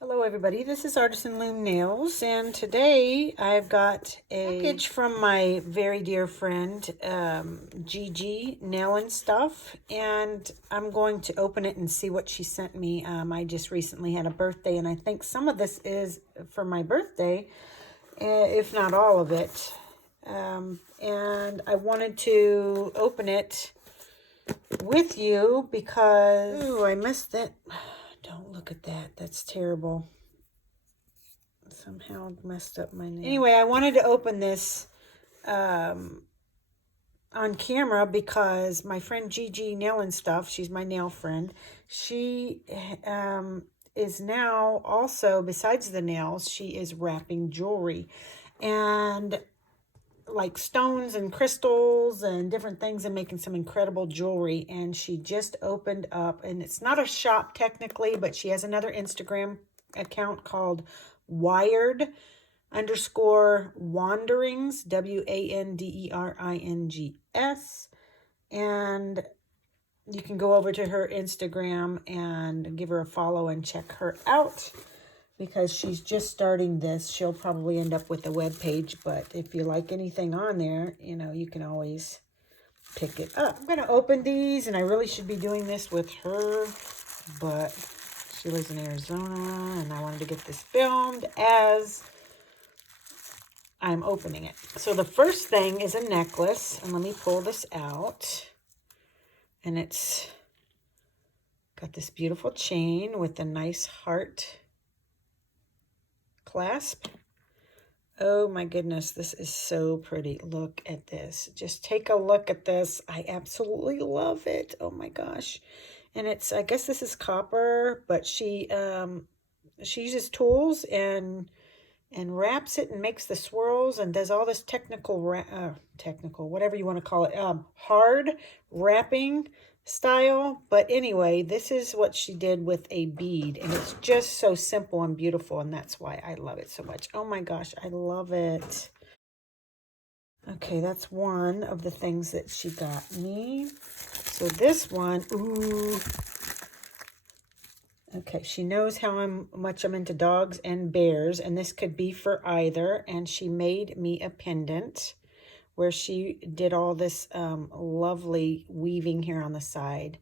Hello everybody, this is Artisan Loom Nails, and today I've got a package from my very dear friend Gigi Nail and Stuff, and I'm going to open it and see what she sent me. I just recently had a birthday, and I think some of this is for my birthday, if not all of it. And I wanted to open it with you because, ooh, I missed it. Don't look at that. That's terrible. Somehow messed up my nail. Anyway, I wanted to open this on camera because my friend Gigi Nail and Stuff, she's my nail friend, she is now also, besides the nails, she is wrapping jewelry. And like stones and crystals and different things, and making some incredible jewelry. And she just opened up, and it's not a shop technically, but she has another Instagram account called Wired _ Wanderings, WANDERINGS, and you can go over to her Instagram and give her a follow and check her out, because she's just starting this. She'll probably end up with a web page, but if you like anything on there, you know, you can always pick it up. I'm going to open these, and I really should be doing this with her, but she lives in Arizona, and I wanted to get this filmed as I'm opening it. So the first thing is a necklace, and let me pull this out, and it's got this beautiful chain with a nice heart clasp. Oh my goodness, this is so pretty. Look at this. Just take a look at this. I absolutely love it. Oh my gosh. And it's, I guess this is copper, but she uses tools and wraps it and makes the swirls and does all this technical, whatever you want to call it, hard wrapping style. But anyway, this is what she did with a bead, and it's just so simple and beautiful, and that's why I love it so much. Oh my gosh, I love it. Okay, that's one of the things that she got me. So this one, ooh. Okay, she knows how much I'm into dogs and bears, and this could be for either. And she made me a pendant where she did all this lovely weaving here on the side.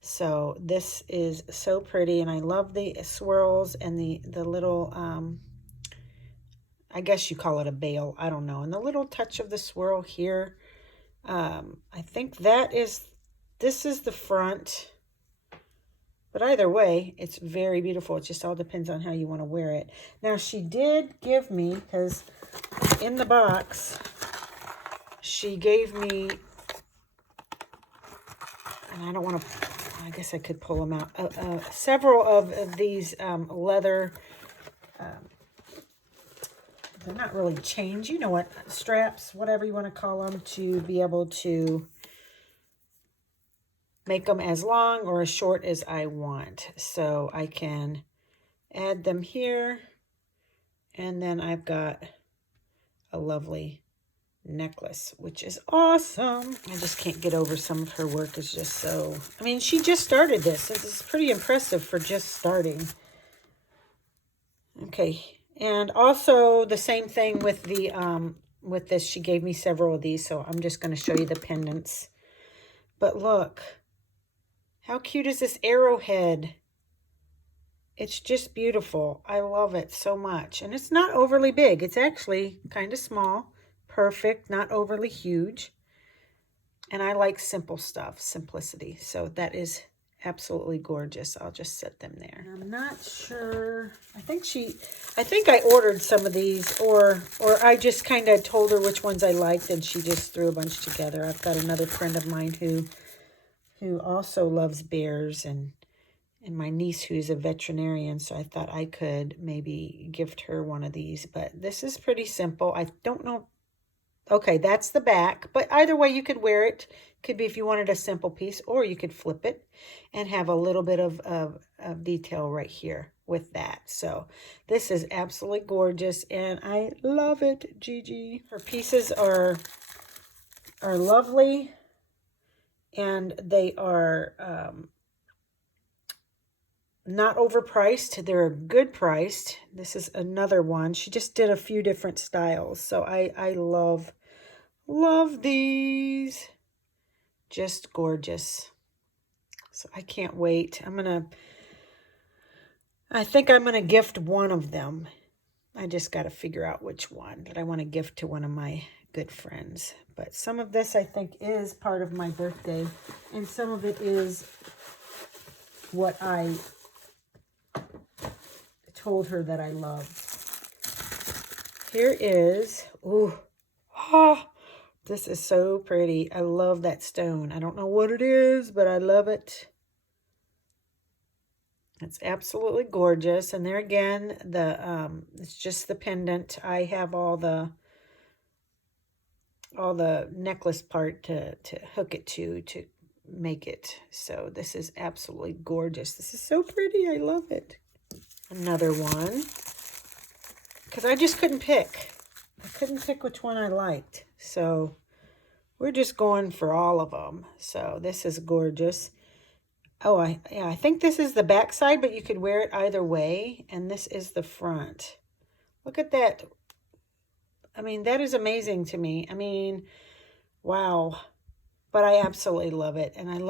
So this is so pretty, and I love the swirls and the little, I guess you call it a bail, I don't know. And the little touch of the swirl here. I think this is the front. But either way, it's very beautiful. It just all depends on how you want to wear it. Now, she did give me, because in the box, she gave me, and I don't want to, I guess I could pull them out, several of these leather, they're not really chains, you know what, straps, whatever you want to call them, to be able to make them as long or as short as I want. So I can add them here, and then I've got a lovely necklace, which is awesome. I just can't get over some of her work. Is just so, I mean, she just started this. This is pretty impressive for just starting. Okay, and also the same thing with the with this. She gave me several of these, so I'm just going to show you the pendants. But look, how cute is this arrowhead? It's just beautiful. I love it so much. And it's not overly big. It's actually kind of small. Perfect, not overly huge. And I like simple stuff, simplicity. So that is absolutely gorgeous. I'll just set them there. I'm not sure. I think I ordered some of these, or I just kind of told her which ones I liked, and she just threw a bunch together. I've got another friend of mine who also loves bears, and my niece who's a veterinarian, so I thought I could maybe gift her one of these. But this is pretty simple. I don't know. Okay, that's the back, but either way you could wear it. Could be if you wanted a simple piece, or you could flip it and have a little bit of detail right here with that. So this is absolutely gorgeous, and I love it, Gigi. Her pieces are lovely, and they are not overpriced. They're good priced. This is another one. She just did a few different styles. So I love these. Just gorgeous. So I can't wait. I think I'm going to gift one of them. I just got to figure out which one that I want to gift to one of my good friends. But some of this I think is part of my birthday. And some of it is what I told her that I loved. Here is, this is so pretty. I love that stone. I don't know what it is, but I love it. It's absolutely gorgeous. And there again, it's just the pendant. I have all the necklace part to hook it to make it. So this is absolutely gorgeous. This is so pretty. I love it. Another one. Because I just couldn't pick. I couldn't pick which one I liked. So we're just going for all of them. So this is gorgeous. Oh, I think this is the back side, but you could wear it either way. And this is the front. Look at that. I mean, that is amazing to me. I mean, wow. But I absolutely love it. And I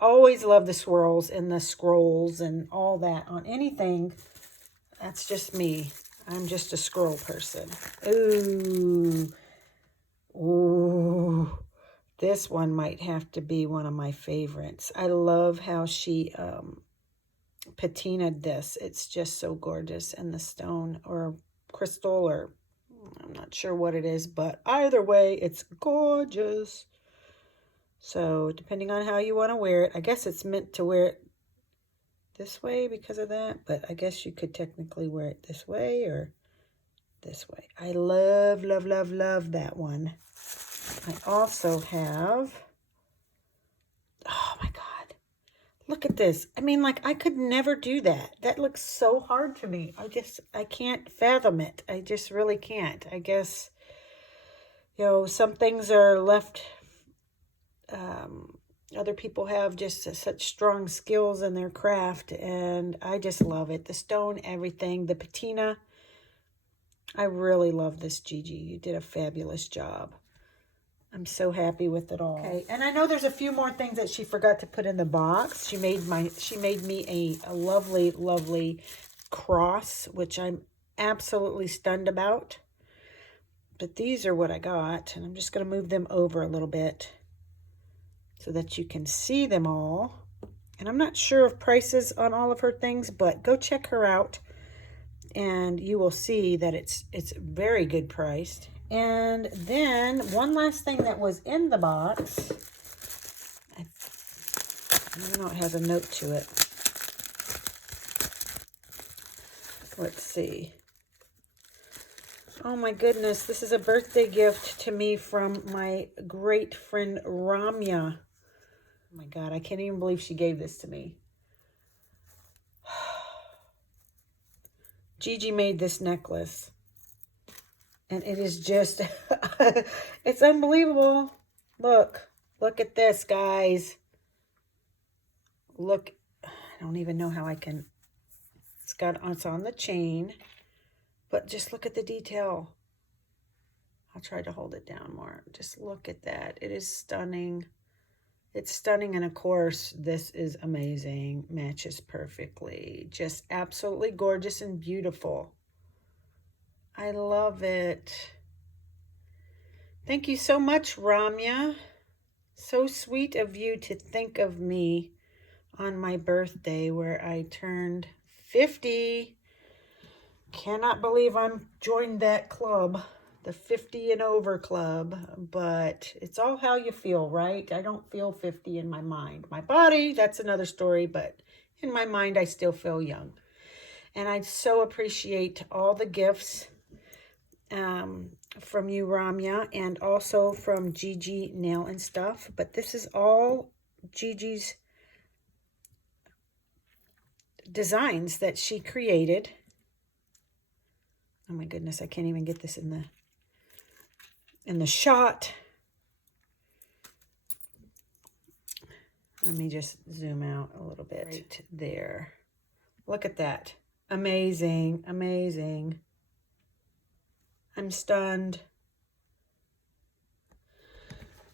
always love the swirls and the scrolls and all that on anything. That's just me. I'm just a scroll person. Ooh. Ooh. This one might have to be one of my favorites. I love how she patinaed this. It's just so gorgeous. And the stone or crystal, or I'm not sure what it is, but either way, it's gorgeous. So depending on how you want to wear it, I guess it's meant to wear it this way because of that, but I guess you could technically wear it this way or this way. I love, love, love, love that one. I also have, oh my God, look at this. I mean, like, I could never do that. That looks so hard to me. I can't fathom it. I just really can't. I guess, you know, some things are left, other people have just such strong skills in their craft, and I just love it. The stone, everything, the patina. I really love this, Gigi. You did a fabulous job. I'm so happy with it all. Okay, and I know there's a few more things that she forgot to put in the box. She made me a lovely, lovely cross, which I'm absolutely stunned about. But these are what I got, and I'm just going to move them over a little bit so that you can see them all. And I'm not sure of prices on all of her things, but go check her out and you will see that it's very good priced. And then one last thing that was in the box, I know it has a note to it. Let's see. Oh my goodness, this is a birthday gift to me from my great friend Ramya. Oh my God, I can't even believe she gave this to me. Gigi made this necklace. And it is just, it's unbelievable. Look at this, guys. Look, I don't even know how I can, it's on the chain. But just look at the detail. I'll try to hold it down more. Just look at that. It is stunning. It's stunning, and of course, this is amazing. Matches perfectly. Just absolutely gorgeous and beautiful. I love it. Thank you so much, Ramya. So sweet of you to think of me on my birthday where I turned 50. Cannot believe I'm joined that club. The 50 and over club, but it's all how you feel, right? I don't feel 50 in my mind. My body, that's another story, but in my mind, I still feel young. And I so appreciate all the gifts from you, Ramya, and also from Gigi Nail and Stuff. But this is all Gigi's designs that she created. Oh my goodness, I can't even get this in the shot. Let me just zoom out a little bit right there. Look at that. Amazing, amazing. I'm stunned.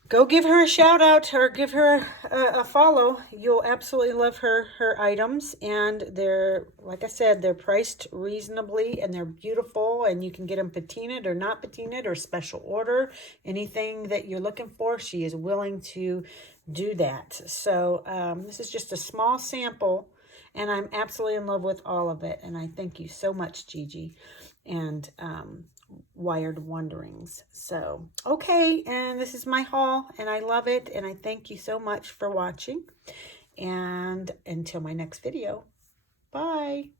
Go give her a shout out or give her a follow. You'll absolutely love her items, and they're, like I said, they're priced reasonably and they're beautiful, and you can get them patinaed or not patinaed or special order. Anything that you're looking for, she is willing to do that. So this is just a small sample, and I'm absolutely in love with all of it, and I thank you so much, Gigi. And Wired Wanderings. So, okay, and this is my haul, and I love it, and I thank you so much for watching, and until my next video, bye.